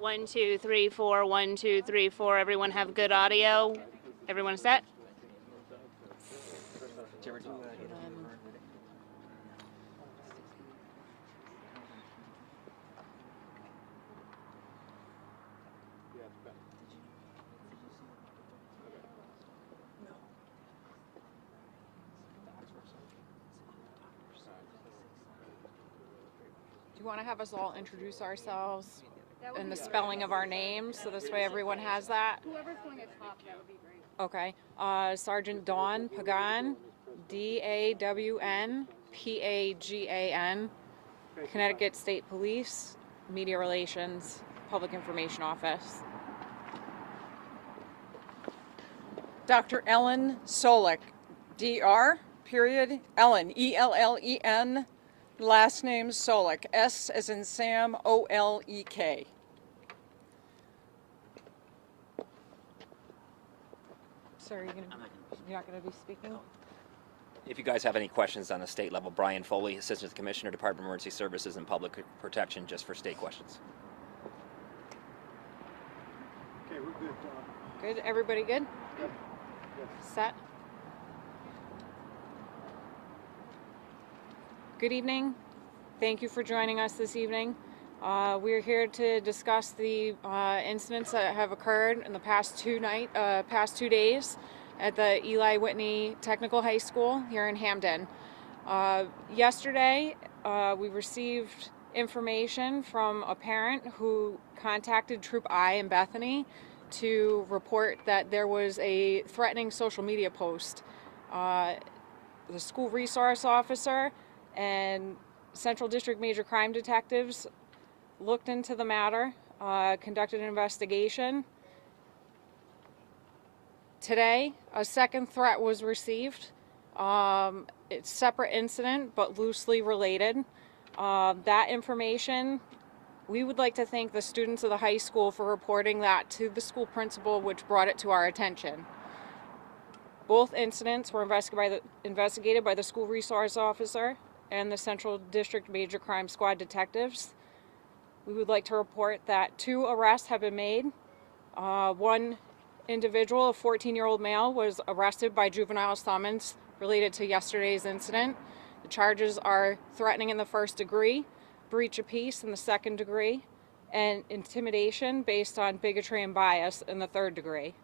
1, 2, 3, 4, 1, 2, 3, 4. Everyone have good audio? Everyone set? Do you want to have us all introduce ourselves and the spelling of our names, so this way everyone has that? Whoever's going at top, that would be great. Okay. Sergeant Dawn Pagan, DAWN PAGAN, Connecticut State Police, Media Relations, Public Information Office. Dr. Ellen Solik, Dr. Ellen, ELLEN, last name Solik, S as in Sam, OLEK. Sir, you're not going to be speaking? If you guys have any questions on the state level, Brian Foley, Assistant Commissioner, Department of Emergency Services and Public Protection, just for state questions. Okay, we're good, Tom. Good. Everybody good? Yep. Set. Good evening. Thank you for joining us this evening. We're here to discuss the incidents that have occurred in the past 2 days at the Eli Whitney Technical High School here in Hamden. Yesterday, we received information from a parent who contacted Troop I in Bethany to report that there was a threatening social media post. The school resource officer and Central District Major Crime Detectives looked into the matter, conducted an investigation. Today, a second threat was received. It's a separate incident, but loosely related. That information, we would like to thank the students of the high school for reporting that to the school principal, which brought it to our attention. Both incidents were investigated by the school resource officer and the Central District Major Crime Squad detectives. We would like to report that 2 arrests have been made. One individual, a 14-year-old male, was arrested by juvenile summons related to yesterday's incident. The charges are threatening in the 1st degree, breach of peace in the 2nd degree, and intimidation based on bigotry and bias in the 3rd degree.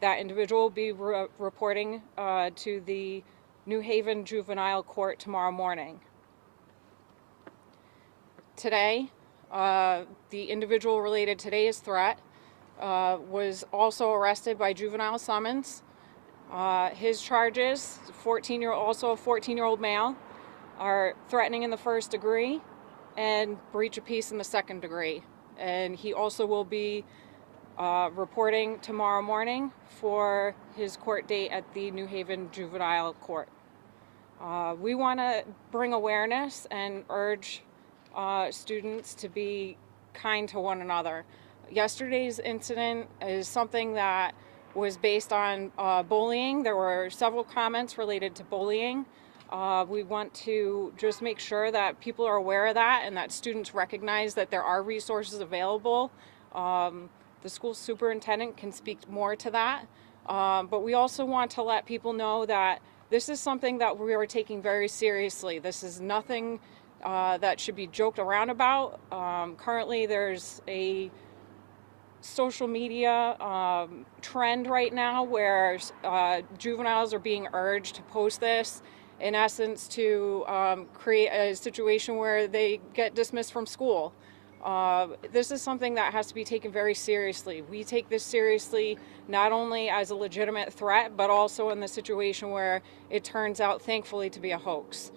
That individual will be reporting to the New Haven Juvenile Court tomorrow morning. Today, the individual related to today's threat was also arrested by juvenile summons. His charges, also a 14-year-old male, are threatening in the 1st degree and breach of peace in the 2nd degree. And he also will be reporting tomorrow morning for his court date at the New Haven Juvenile Court. We want to bring awareness and urge students to be kind to one another. Yesterday's incident is something that was based on bullying. There were several comments related to bullying. We want to just make sure that people are aware of that and that students recognize that there are resources available. The school superintendent can speak more to that. But we also want to let people know that this is something that we are taking very seriously. This is nothing that should be joked around about. Currently, there's a social media trend right now where juveniles are being urged to post this, in essence, to create a situation where they get dismissed from school. This is something that has to be taken very seriously. We take this seriously not only as a legitimate threat, but also in the situation where it turns out, thankfully, to be a hoax.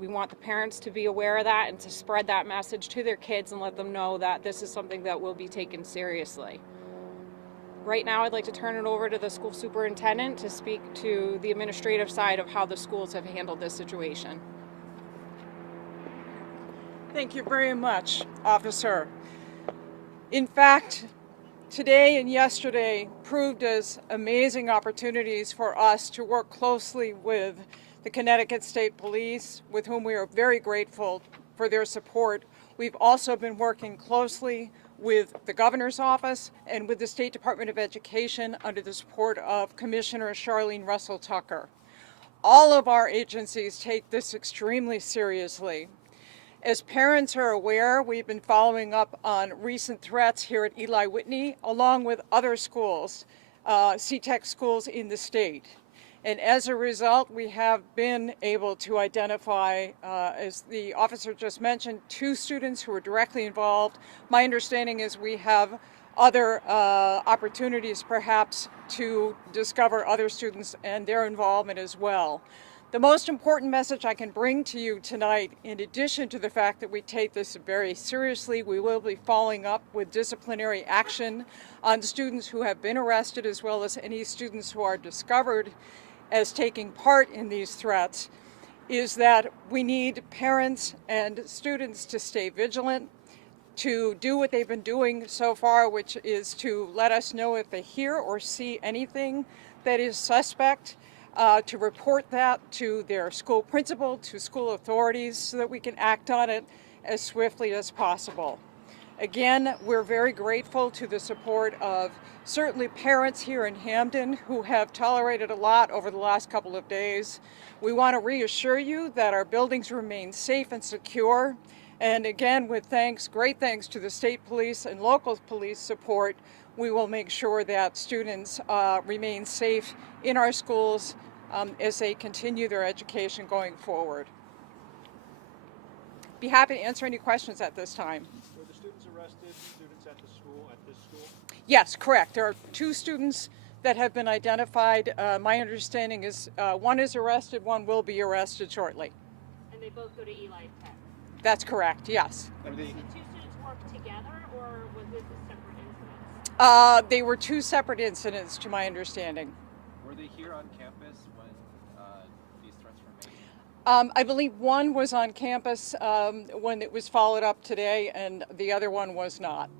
We want the parents to be aware of that and to spread that message to their kids and let them know that this is something that will be taken seriously. Right now, I'd like to turn it over to the school superintendent to speak to the administrative side of how the schools have handled this situation. Thank you very much, Officer. In fact, today and yesterday proved as amazing opportunities for us to work closely with the Connecticut State Police, with whom we are very grateful for their support. We've also been working closely with the governor's office and with the State Department of Education under the support of Commissioner Charlene Russell Tucker. All of our agencies take this extremely seriously. As parents are aware, we've been following up on recent threats here at Eli Whitney, along with other schools, CTEC schools in the state. And as a result, we have been able to identify, as the officer just mentioned, 2 students who were directly involved. My understanding is we have other opportunities perhaps to discover other students and their involvement as well. The most important message I can bring to you tonight, in addition to the fact that we take this very seriously, we will be following up with disciplinary action on students who have been arrested, as well as any students who are discovered as taking part in these threats, is that we need parents and students to stay vigilant, to do what they've been doing so far, which is to let us know if they hear or see anything that is suspect, to report that to their school principal, to school authorities, so that we can act on it as swiftly as possible. Again, we're very grateful to the support of certainly parents here in Hamden who have tolerated a lot over the last couple of days. We want to reassure you that our buildings remain safe and secure. And again, with thanks, great thanks to the state police and local police support, we will make sure that students remain safe in our schools as they continue their education going forward. Be happy to answer any questions at this time. Were the students arrested, students at the school, at this school? Yes, correct. There are 2 students that have been identified. My understanding is one is arrested, one will be arrested shortly. And they both go to Eli Tech. That's correct, yes. Did the 2 students work together, or was this a separate incident? They were 2 separate incidents, to my understanding. Were they here on campus when these threats were made? I believe one was on campus when it was followed up today, and the other one was not.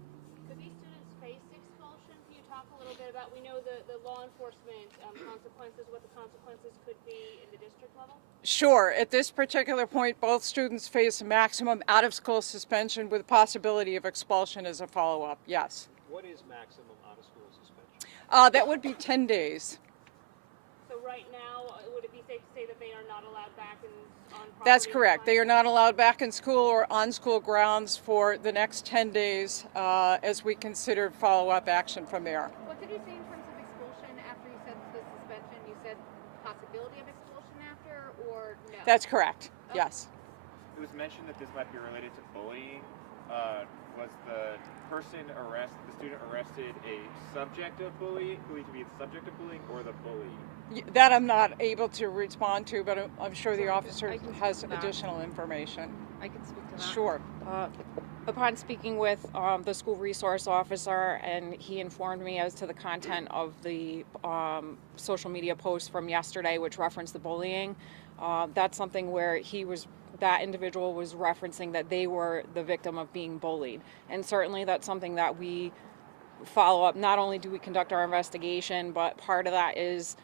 Could these students face expulsion? Can you talk a little bit about, we know the law enforcement consequences, what the consequences could be in the district level? Sure. At this particular point, both students face a maximum out-of-school suspension with possibility of expulsion as a follow-up, yes. What is maximum out-of-school suspension? That would be 10 days. So right now, would it be safe to say that they are not allowed back on property? That's correct. They are not allowed back in school or on school grounds for the next 10 days as we consider follow-up action from there. What did you say in terms of expulsion after you said the suspension? You said possibility of expulsion after, or no? That's correct, yes. It was mentioned that this might be related to bullying. Was the student arrested a subject of bullying, believed to be the subject of bullying, or the bully? That I'm not able to respond to, but I'm sure the Sorry, officer I can has speak to that. additional information. I can speak to that. Sure. Upon speaking with the school resource officer, and he informed me as to the content of the social media post from yesterday, which referenced the bullying, that's something where that individual was referencing that they were the victim of being bullied. And certainly that's something that we follow up. Not only do we conduct our investigation, but part of that is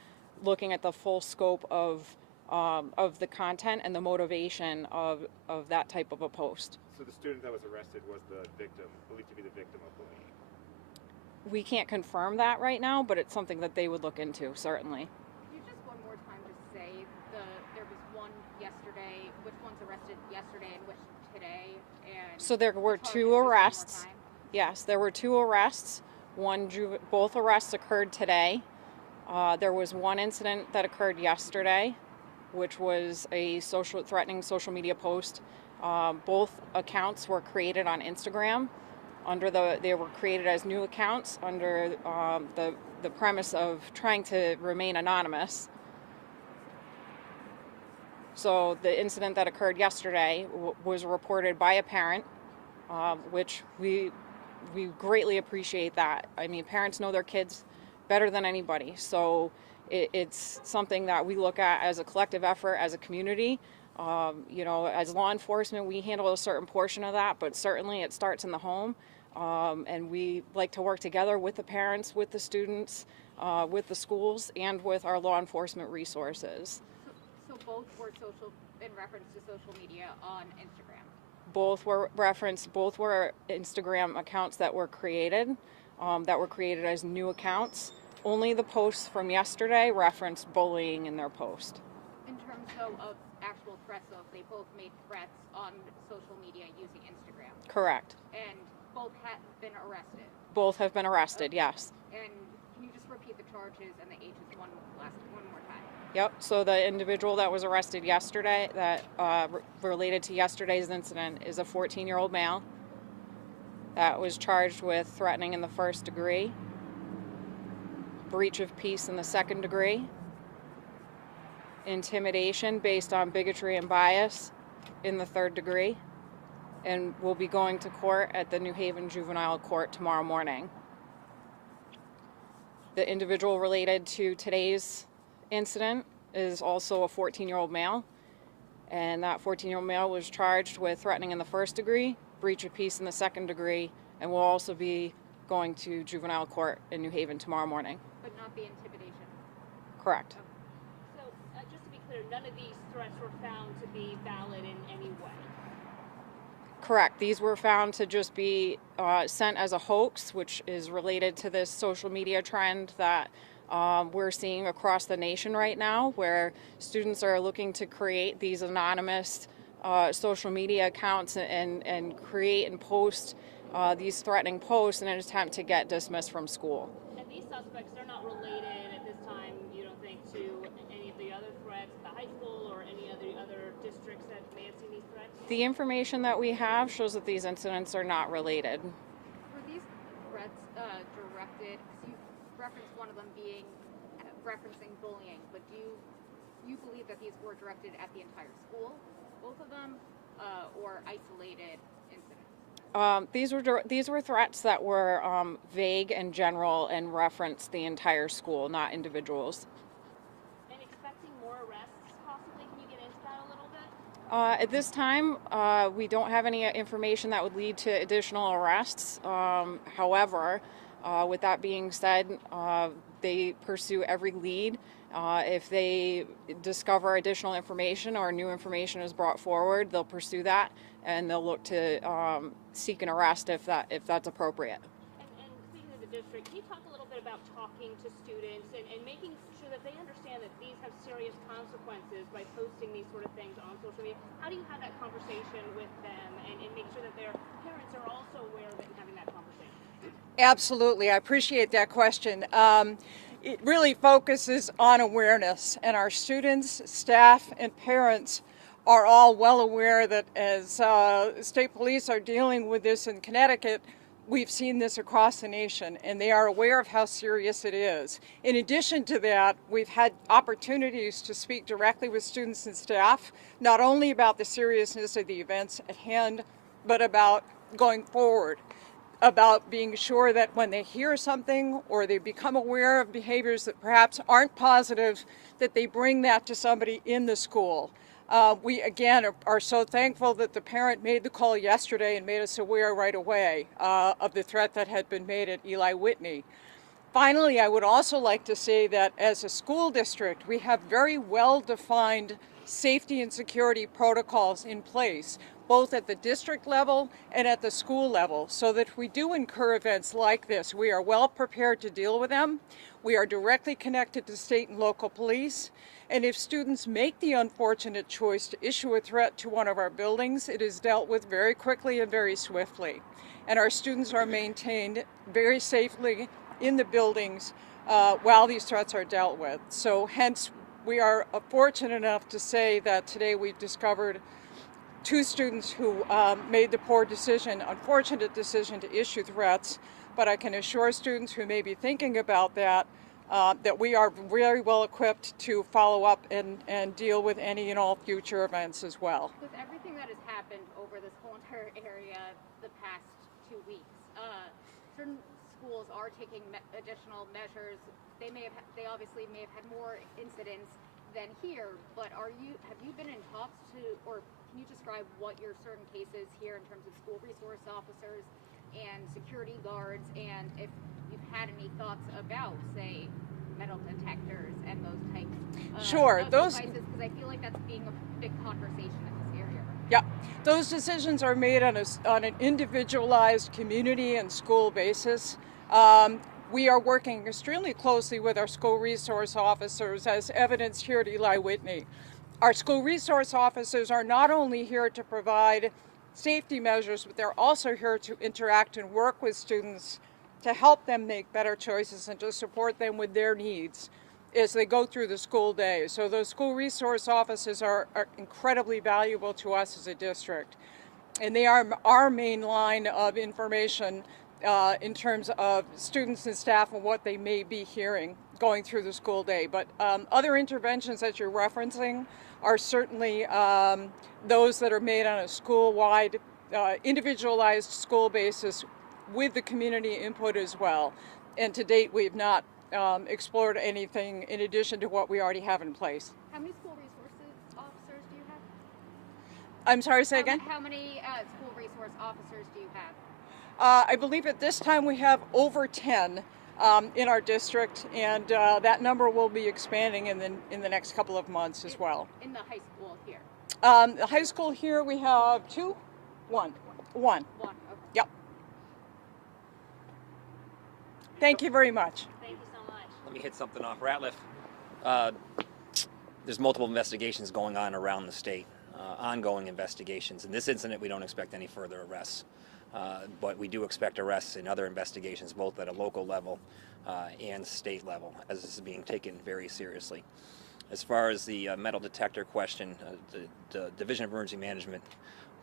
looking at the full scope of the content and the motivation of that type of a post. So the student that was arrested was the victim, believed to be the victim of bullying. We can't confirm that right now, but it's something that they would look into, certainly. Can you just one more time just say there was one yesterday, which one's arrested yesterday and which today? And So there were just 2 one more arrests. time? Yes, there were 2 arrests. Both arrests occurred today. There was one incident that occurred yesterday, which was a threatening social media post. Both accounts were created on Instagram. They were created as new accounts under the premise of trying to remain anonymous. So the incident that occurred yesterday was reported by a parent, which we greatly appreciate that. I mean, parents know their kids better than anybody. So it's something that we look at as a collective effort, as a community. As law enforcement, we handle a certain portion of that, but certainly it starts in the home. And we like to work together with the parents, with the students, with the schools, and with our law enforcement resources. So both were in reference to social media on Instagram? Both were referenced, both were Instagram accounts that were created as new accounts. Only the posts from yesterday referenced bullying in their post. In terms though of actual threats, though, if they both made threats on social media using Instagram. Correct. And both have been arrested. Both have been arrested, Okay. yes. And can you just repeat the charges and the ages one more time? Yep, so the individual that was arrested yesterday, that related to yesterday's incident, is a 14-year-old male that was charged with threatening in the first degree, breach of peace in the second degree, intimidation based on bigotry and bias in the third degree, and will be going to court at the New Haven Juvenile Court tomorrow morning. The individual related to today's incident is also a 14-year-old male, and that 14-year-old male was charged with threatening in the first degree, breach of peace in the second degree, and will also be going to juvenile court in New Haven tomorrow morning. But not the intimidation. Correct. So, just to be clear, none of these threats were found to be valid in any way? Correct. These were found to just be sent as a hoax, which is related to this social media trend that we're seeing across the nation right now, where students are looking to create these anonymous social media accounts and create and post these threatening posts in an attempt to get dismissed from school. And these suspects, they're not related at this time, you don't think, to any of the other threats at the high school or any other districts that may have seen these threats? The information that we have shows that these incidents are not related. Were these threats directed, because you referenced one of them being referencing bullying, but do you believe that these were directed at the entire school, both of them, or isolated incidents? These were threats that were vague and general and referenced the entire school, not individuals. And expecting more arrests, possibly? Can you get into that a little bit? At this time, we don't have any information that would lead to additional arrests. However, with that being said, they pursue every lead. If they discover additional information or new information is brought forward, they'll pursue that, and they'll look to seek an arrest if that's appropriate. And speaking of the district, can you talk a little bit about talking to students and making sure that they understand that these have serious consequences by posting these sort of things on social media? How do you have that conversation with them and make sure that their parents are also aware of it and having that conversation? Absolutely. I appreciate that question. It really focuses on awareness, and our students, staff, and parents are all well aware that as state police are dealing with this in Connecticut, we've seen this across the nation, and they are aware of how serious it is. In addition to that, we've had opportunities to speak directly with students and staff, not only about the seriousness of the events at hand, but about going forward, about being sure that when they hear something or they become aware of behaviors that perhaps aren't positive, that they bring that to somebody in the school. We, again, are so thankful that the parent made the call yesterday and made us aware right away of the threat that had been made at Eli Whitney. Finally, I would also like to say that as a school district, we have very well-defined safety and security protocols in place, both at the district level and at the school level, so that if we do incur events like this, we are well prepared to deal with them. We are directly connected to state and local police, and if students make the unfortunate choice to issue a threat to one of our buildings, it is dealt with very quickly and very swiftly. And our students are maintained very safely in the buildings while these threats are dealt with. So hence, we are fortunate enough to say that today we've discovered 2 students who made the poor decision, unfortunate decision to issue threats, but I can assure students who may be thinking about that that we are very well equipped to follow up and deal with any and all future events as well. With everything that has happened over this whole entire area the past 2 weeks, certain schools are taking additional measures. They obviously may have had more incidents than here, but have you been in talks to, or can you describe what your certain cases here in terms of school resource officers and security guards, and if you've had any thoughts about, say, metal detectors and those types Sure, of those devices, because I feel like that's being a big conversation in this area. Yeah, Those decisions are made on an individualized community and school basis. We are working extremely closely with our school resource officers, as evidenced here at Eli Whitney. Our school resource officers are not only here to provide safety measures, but they're also here to interact and work with students to help them make better choices and to support them with their needs as they go through the school day. So those school resource officers are incredibly valuable to us as a district. And they are our main line of information in terms of students and staff and what they may be hearing going through the school day. But other interventions that you're referencing are certainly those that are made on a school-wide, individualized school basis with the community input as well. And to date, we've not explored anything in addition to what we already have in place. How many school resources officers do you have? I'm sorry, say again? How many school resource officers do you have? I believe at this time we have over 10 in our district, and that number will be expanding in the next couple of months as well. In the high school here? The high school here we have one. One, okay. Yep. Thank you very much. Thank you so much. Let me hit something off. Ratliff, there's multiple investigations going on around the state, ongoing investigations. In this incident, we don't expect any further arrests. But we do expect arrests in other investigations, both at a local level and state level, as this is being taken very seriously. As far as the metal detector question, the Division of Emergency Management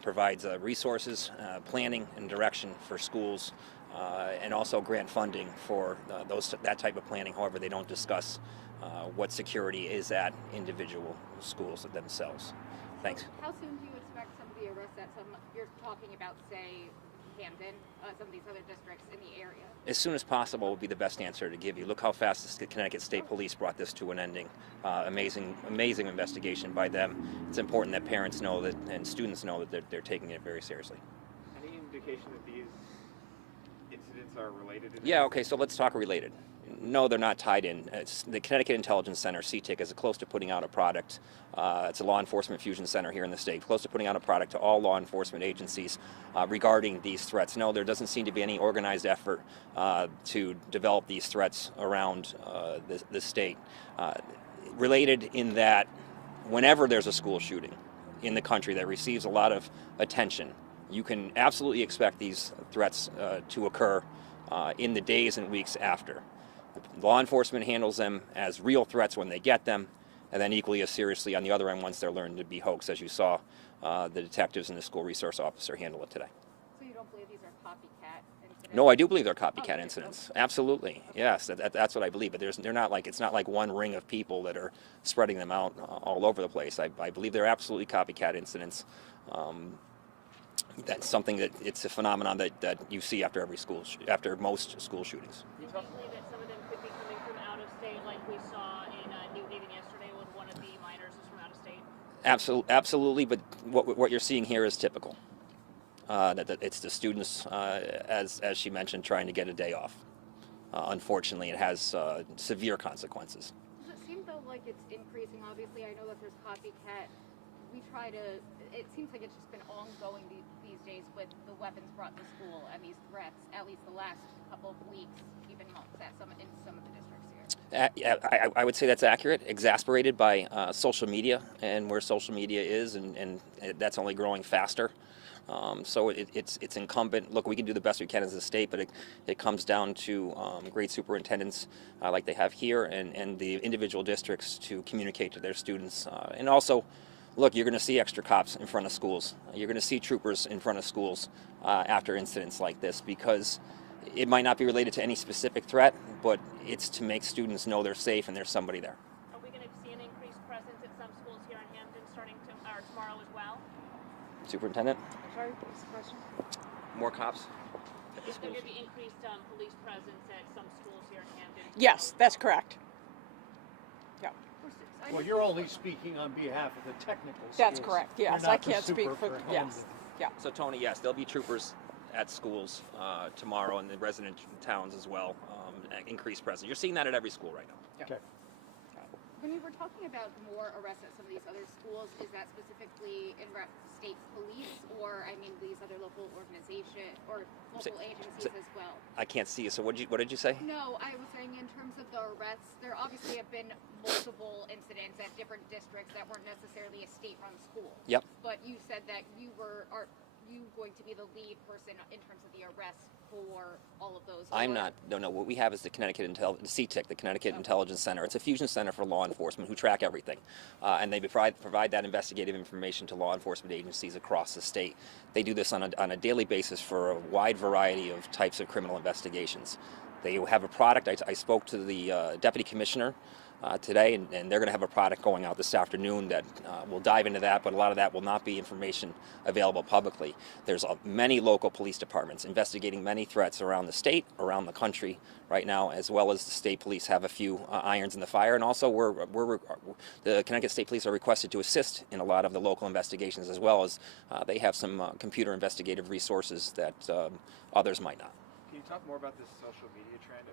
provides resources, planning, and direction for schools, and also grant funding for that type of planning. However, they don't discuss what security is at individual schools themselves. Thanks. How soon do you expect some of the arrests that you're talking about, say, Hamden, some of these other districts in the area? As soon as possible would be the best answer to give you. Look how fast the Connecticut State Police brought this to an ending. Amazing investigation by them. It's important that parents know that and students know that they're taking it very seriously. Any indication that these incidents are related? Yeah, okay, so let's talk related. No, they're not tied in. The Connecticut Intelligence Center, CTIC, is close to putting out a product. It's a law enforcement fusion center here in the state, close to putting out a product to all law enforcement agencies regarding these threats. No, there doesn't seem to be any organized effort to develop these threats around the state. Related in that whenever there's a school shooting in the country that receives a lot of attention, you can absolutely expect these threats to occur in the days and weeks after. Law enforcement handles them as real threats when they get them, and then equally as seriously on the other end once they're learned to be hoax, as you saw the detectives and the school resource officer handle it today. So you don't believe these are copycat incidents? No, I do believe they're copycat incidents. Absolutely, yes, that's what I believe. But they're not like, it's not like one ring of people that are spreading them out all over the place. I believe they're absolutely copycat incidents. That's something that it's a phenomenon that you see after after most school shootings. Do you believe that some of them could be coming from out of state, like we saw in New Haven yesterday when one of the minors is from out of state? Absolutely, but what you're seeing here is typical. That it's the students, as she mentioned, trying to get a day off. Unfortunately, it has severe consequences. Does it seem though like it's increasing? Obviously, I know that there's copycat. It seems like it's just been ongoing these days with the weapons brought to school and these threats, at least the last couple of weeks, even months, in some of the districts here. I would say that's accurate, exasperated by social media and where social media is, and that's only growing faster. So it's incumbent. Look, we can do the best we can as a state, but it comes down to grade superintendents like they have here and the individual districts to communicate to their students. And also, look, you're going to see extra cops in front of schools. You're going to see troopers in front of schools after incidents like this, because it might not be related to any specific threat, but it's to make students know they're safe and there's somebody there. Are we going to see an increased presence at some schools here in Hampton starting tomorrow as well? Superintendent? Sorry, what's the question? More cops at the Is there schools? going to be increased police presence at some schools here in Hampton? Yes, that's correct. Yeah. Well, you're only speaking on behalf of the technical schools. That's correct, yes. You're I not the can't speak super for, yes. Hamden. Yeah. So Tony, yes, there'll be troopers at schools tomorrow and the resident towns as well. Increased presence. You're seeing that at every school right now. Okay. when you were talking about more arrests at some of these other schools, is that specifically in state police, or I mean these other local organizations or local agencies as well? I can't see you. So what did you say? No, I was saying in terms of the arrests, there obviously have been multiple incidents at different districts that weren't necessarily a state-run school. Yep. But you said that are you going to be the lead person in terms of the arrests for all of those? I'm not. No. What we have is the Connecticut CTIC, the Connecticut Intelligence Center. It's a fusion center for law enforcement who track everything, and they provide that investigative information to law enforcement agencies across the state. They do this on a daily basis for a wide variety of types of criminal investigations. They have a product. I spoke to the deputy commissioner today, and they're going to have a product going out this afternoon that will dive into that, but a lot of that will not be information available publicly. There's many local police departments investigating many threats around the state, around the country right now, as well as the state police have a few irons in the fire, and also the Connecticut State Police are requested to assist in a lot of the local investigations, as well as they have some computer investigative resources that others might not. Can you talk more about this social media trend?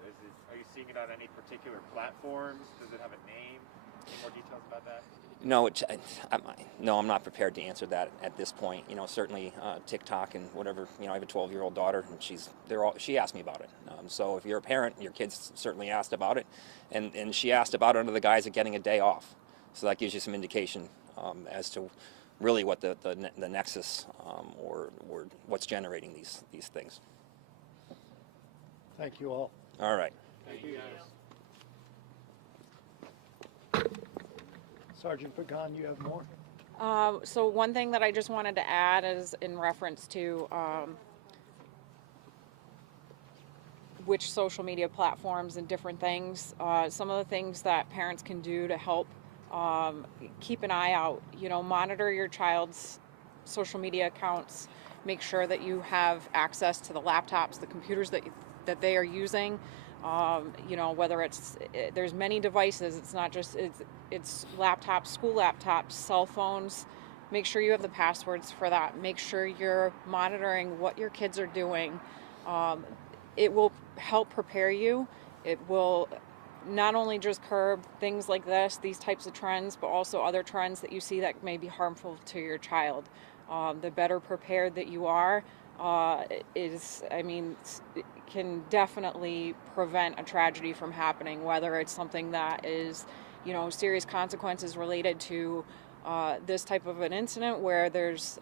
Are you seeing it on any particular platforms? Does it have a name? Any more details about that? No, I'm not prepared to answer that at this point. Certainly TikTok and whatever. I have a 12-year-old daughter, and she asked me about it. So if you're a parent, your kids certainly asked about it, and she asked about it under the guise of getting a day off. So that gives you some indication as to really what the nexus or what's generating these things. Thank you all. All right. Thank you, guys. Sergeant Pagan, you have more? So one thing that I just wanted to add is in reference to which social media platforms and different things. Some of the things that parents can do to help keep an eye out. Monitor your child's social media accounts. Make sure that you have access to the laptops, the computers that they are using. Whether there's many devices. It's not just it's laptops, school laptops, cell phones. Make sure you have the passwords for that. Make sure you're monitoring what your kids are doing. It will help prepare you. It will not only just curb things like these types of trends, but also other trends that you see that may be harmful to your child. The better prepared that you are, can definitely prevent a tragedy from happening, whether it's something that is, serious consequences related to this type of an incident where there's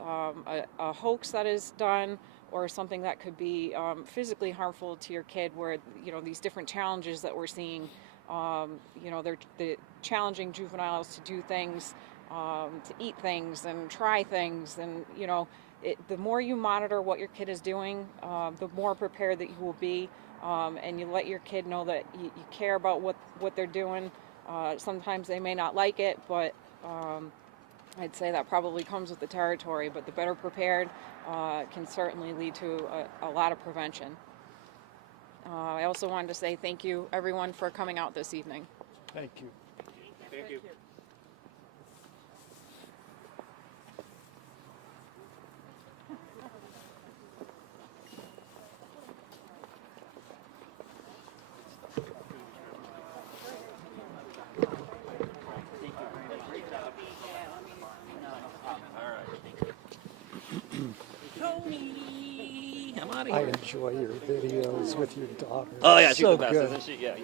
a hoax that is done, or something that could be physically harmful to your kid, where, these different challenges that we're seeing, they're challenging juveniles to do things, to eat things and try things, and, the more you monitor what your kid is doing, the more prepared that you will be, and you let your kid know that you care about what they're doing. Sometimes they may not like it, but I'd say that probably comes with the territory. But the better prepared can certainly lead to a lot of prevention. I also wanted to say thank you, everyone, for coming out this evening. Thank you. Thank you. Tony, I'm out of I here. enjoy your videos with your daughter. Oh yeah, she's so the best, good. isn't she? Yeah.